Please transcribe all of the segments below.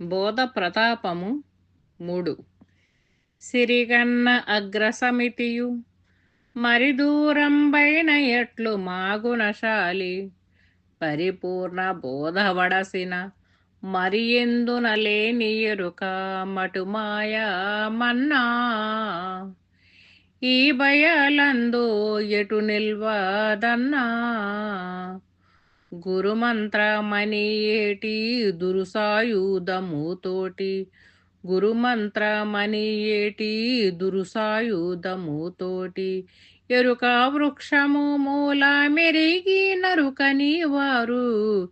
బోధ ప్రతాపము మూడు. సిరిగన్న అగ్రసమితియు మరి దూరంబైన ఎట్లు మాగునశాలి. పరిపూర్ణ బోధవడసిన మరి ఎందున లేని ఎరుక మటు మన్నా. ఈ భయాలందు ఎటు నిల్వదన్నా. గురుమంత్రమణియేటి దురుసాయుధముతోటి గురుమంత్రమనియేటి దురుసాయుధముతోటి ఎరుక వృక్షము మూల మెరిగి నరుకని వారు.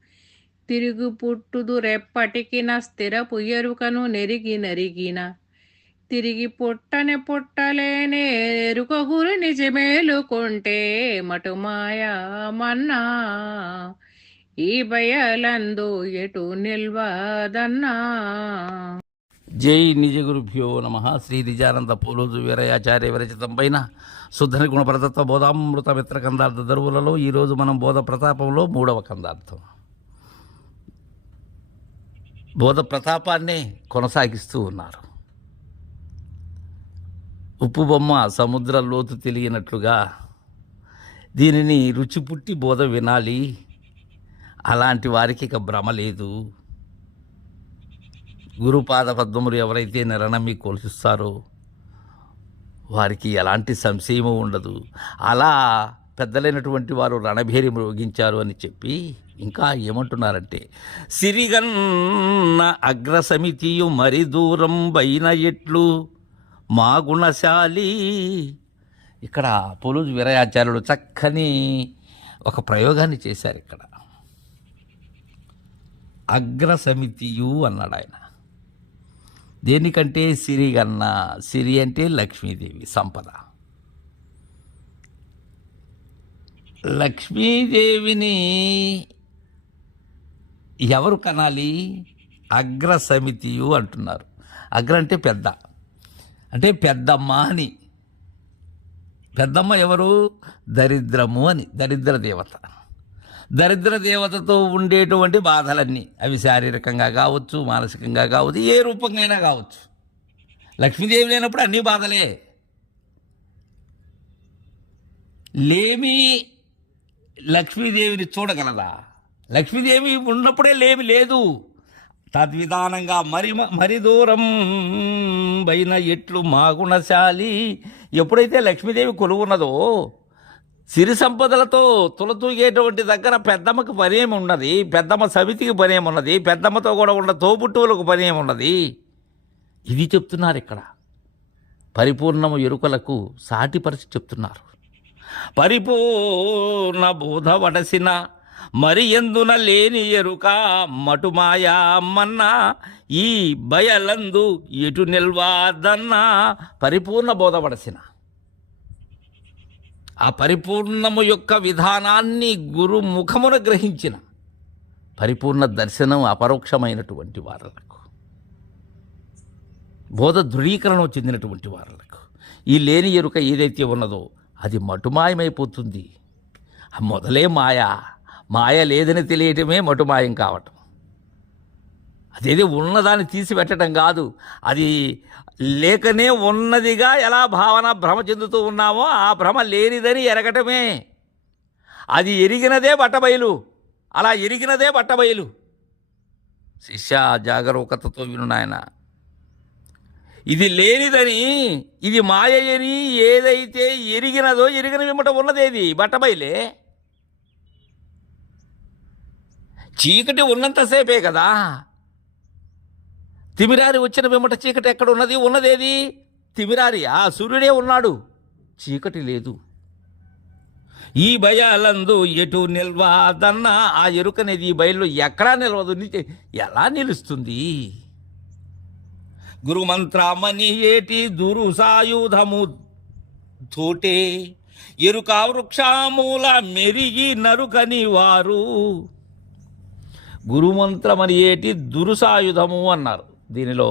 తిరుగు పుట్టుదు రెప్పటికిన స్థిరపు ఎరుకను నెరిగి నరిగిన. తిరిగి పుట్టని పుట్టలేనే ఎరుక గురు నిజమేలుకుంటే మటుమాయా మన్నా. ఈ బయలందు ఎటు నిల్వదన్నా? జై నిజ గురుభ్యో నమ. శ్రీ నిజానంద పోలోజు వీరయాచార్య విరచితం పైన శుద్ధని గుణప్రదత్వ బోధామృత మిత్ర కందార్థ దరువులలో ఈరోజు మనం బోధ ప్రతాపంలో మూడవ కందార్థం. బోధ ప్రతాపాన్నే కొనసాగిస్తూ ఉన్నారు. ఉప్పు బొమ్మ సముద్ర లోతు తెలియనట్లుగా దీనిని రుచి పుట్టి బోధ వినాలి. అలాంటి వారికి ఇక భ్రమ లేదు. గురుపాద పద్మములు ఎవరైతే నిరణమి కొలుస్తారో వారికి ఎలాంటి సంశయము ఉండదు. అలా పెద్దలైనటువంటి వారు రణభేరి మ్రోగించారు అని చెప్పి ఇంకా ఏమంటున్నారంటే సిరిగన్న అగ్రసమితియు మరి దూరం బైన ఎట్లు మా గుణశాలి. ఇక్కడ పోలూజు వీరయాచార్యులు చక్కని ఒక ప్రయోగాన్ని చేశారు ఇక్కడ. అగ్రసమితియు అన్నాడు ఆయన. దేనికంటే సిరి కన్నా సిరి అంటే లక్ష్మీదేవి సంపద. లక్ష్మీదేవిని ఎవరు కనాలి? అగ్ర సమితియు అంటున్నారు. అగ్ర అంటే పెద్ద. అంటే పెద్దమ్మ అని. పెద్దమ్మ ఎవరు? దరిద్రము అని. దరిద్ర దేవత. దరిద్ర దేవతతో ఉండేటువంటి బాధలన్నీ. అవి శారీరకంగా కావచ్చు మానసికంగా కావచ్చు ఏ రూపంగా కావచ్చు. లక్ష్మీదేవి లేనప్పుడు అన్ని బాధలే. లేమి లక్ష్మీదేవిని చూడగలదా? లక్ష్మీదేవి ఉన్నప్పుడే లేమి లేదు. తద్విధానంగా మరి మరి దూరం పైన ఎట్లు మాగుణశాలి. ఎప్పుడైతే లక్ష్మీదేవి కొలువున్నదో సిరి సంపదలతో తులతూగేటువంటి దగ్గర పెద్దమ్మకి పనేమి ఉన్నది పెద్దమ్మ సమితికి పనేమి ఉన్నది పెద్దమ్మతో కూడా ఉన్న తోబుట్టువులకు పనేమి ఉన్నది. ఇది చెప్తున్నారు ఇక్కడ. పరిపూర్ణము ఎరుకలకు సాటిపరిచి చెప్తున్నారు. పరిపూర్ణ బోధ వడసిన మరి ఎందున లేని ఎరుక మటుమాయా అమ్మన్న ఈ బయలందు ఎటు నిల్వాదన్నా పరిపూర్ణ బోధ బోధపడసిన ఆ పరిపూర్ణము యొక్క విధానాన్ని గురు ముఖమున గ్రహించిన పరిపూర్ణ దర్శనం అపరోక్షమైనటువంటి వారులకు. బోధ ధృవీకరణం చెందినటువంటి వారులకు. ఈ లేని ఎరుక ఏదైతే ఉన్నదో అది మటుమాయమైపోతుంది. మొదలే మాయ. మాయ లేదని తెలియటమే మటుమాయం కావటం. అదేది ఉన్నదాన్ని తీసిపెట్టడం కాదు. అది లేకనే ఉన్నదిగా ఎలా భావన భ్రమ చెందుతూ ఉన్నామో ఆ భ్రమ లేనిదని ఎరగటమే. అది ఎరిగినదే బట్టబయలు. అలా ఎరిగినదే బట్టబయలు. శిష్య జాగరూకతతో విను నాయన. ఇది లేనిదని ఇది మాయని ఏదైతే ఎరిగినదో ఎరిగిన విమట ఉన్నదేది? బట్టబయలే. చీకటి ఉన్నంతసేపే కదా. తిమిరారి వచ్చిన వెంబట చీకటి ఎక్కడ ఉన్నది ఉన్నదేది? తిమిరారి ఆ సూర్యుడే ఉన్నాడు. చీకటి లేదు. ఈ భయాలందు ఎటు నిల్వాదన్న ఆ ఎరుకనేది ఈ బయల్లో ఎక్కడా నిలవదు. ఎలా నిలుస్తుంది? గురుమంత్రమని ఏటి దురు సాయుధము తోటే ఎరుక వృక్షామూల మెరిగి నరుకని వారు. గురుమంత్రమని ఏటి దురుసాయుధము అన్నారు. దీనిలో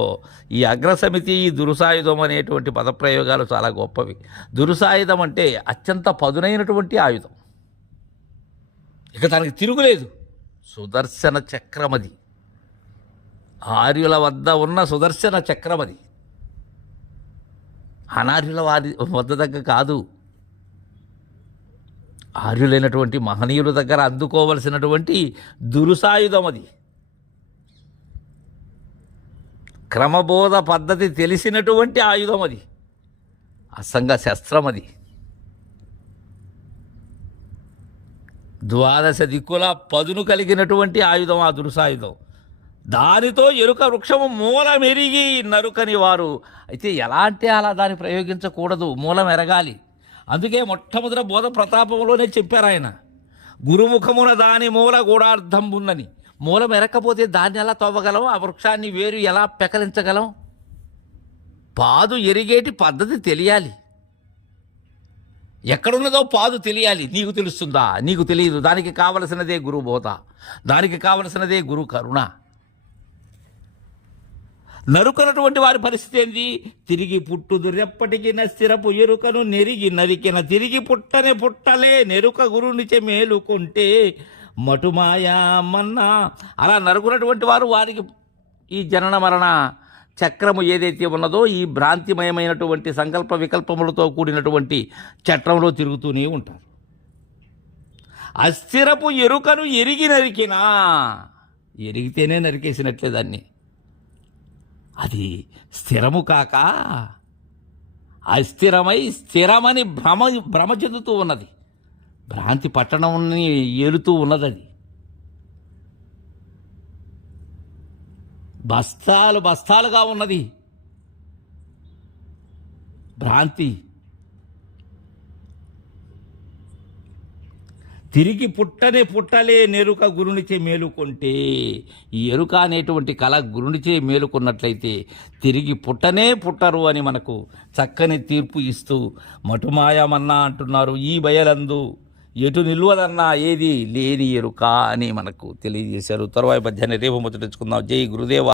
ఈ అగ్రసమితి ఈ దురుసాయుధం అనేటువంటి పదప్రయోగాలు చాలా గొప్పవి. దురుసాయుధం అంటే అత్యంత పదునైనటువంటి ఆయుధం. ఇక తనకి తిరుగులేదు. సుదర్శన చక్రమది. ఆర్యుల వద్ద ఉన్న సుదర్శన చక్రమది. అనార్యుల వారి వద్ద దగ్గర కాదు. ఆర్యులైనటువంటి మహనీయుల దగ్గర అందుకోవలసినటువంటి దురుసాయుధం అది క్రమబోధ పద్ధతి తెలిసినటువంటి ఆయుధం అది. అసంగ శస్త్రం అది. ద్వాదశ దిక్కుల పదును కలిగినటువంటి ఆయుధం ఆ దురుసాయుధం. దానితో ఎరుక వృక్షము మూలం ఎరిగి నరుకని వారు. అయితే ఎలా అంటే అలా దాన్ని ప్రయోగించకూడదు? మూలం ఎరగాలి. అందుకే మొట్టమొదట బోధ ప్రతాపంలోనే చెప్పారు ఆయన. గురుముఖమున దాని మూల గూఢార్థం ఉన్నని మూలం ఎరకపోతే దాన్ని ఎలా తవ్వగలం? ఆ వృక్షాన్ని వేరు ఎలా పెకలించగలం? పాదు ఎరిగేటి పద్ధతి తెలియాలి. ఎక్కడున్నదో పాదు తెలియాలి. నీకు తెలుస్తుందా? నీకు తెలియదు. దానికి కావలసినదే గురు బోధ దానికి కావలసినదే గురు కరుణ. నరుకనటువంటి వారి పరిస్థితి ఏంది? తిరిగి పుట్టుదు రెప్పటికిన స్థిరపు ఎరుకను నెరిగి నరికిన తిరిగి పుట్టనే పుట్టలే నెరుక గురునిచే మేలుకుంటే మటుమాయా మన్నా. అలా నరుకున్నటువంటి వారు వారికి ఈ జనన మరణ చక్రము ఏదైతే ఉన్నదో ఈ భ్రాంతిమయమైనటువంటి సంకల్ప వికల్పములతో కూడినటువంటి చట్రంలో తిరుగుతూనే ఉంటారు. అస్థిరపు ఎరుకను ఎరిగి నరికినా ఎరిగితేనే నరికేసినట్లే దాన్ని. అది స్థిరము కాక అస్థిరమై స్థిరమని భ్రమ భ్రమ చెందుతూ ఉన్నది. భ్రాంతి పట్టణంని ఏలుతూ ఉన్నదది. బస్తాలు బస్తాలుగా ఉన్నది. భ్రాంతి. తిరిగి పుట్టనే పుట్టలే నెరుక గురునిచే మేలుకుంటే ఈ ఎరుక అనేటువంటి కళ గురునిచే మేలుకున్నట్లయితే తిరిగి పుట్టనే పుట్టరు అని మనకు చక్కని తీర్పు ఇస్తూ మటుమాయమన్నా అంటున్నారు ఈ బయలందు. ఎటు నిల్వదన్నా ఏది లేని ఎరుక అని మనకు తెలియజేశారు. తరువాయి పద్యాన్ని రేపు ముచ్చటించుకుందాం. జై గురుదేవ.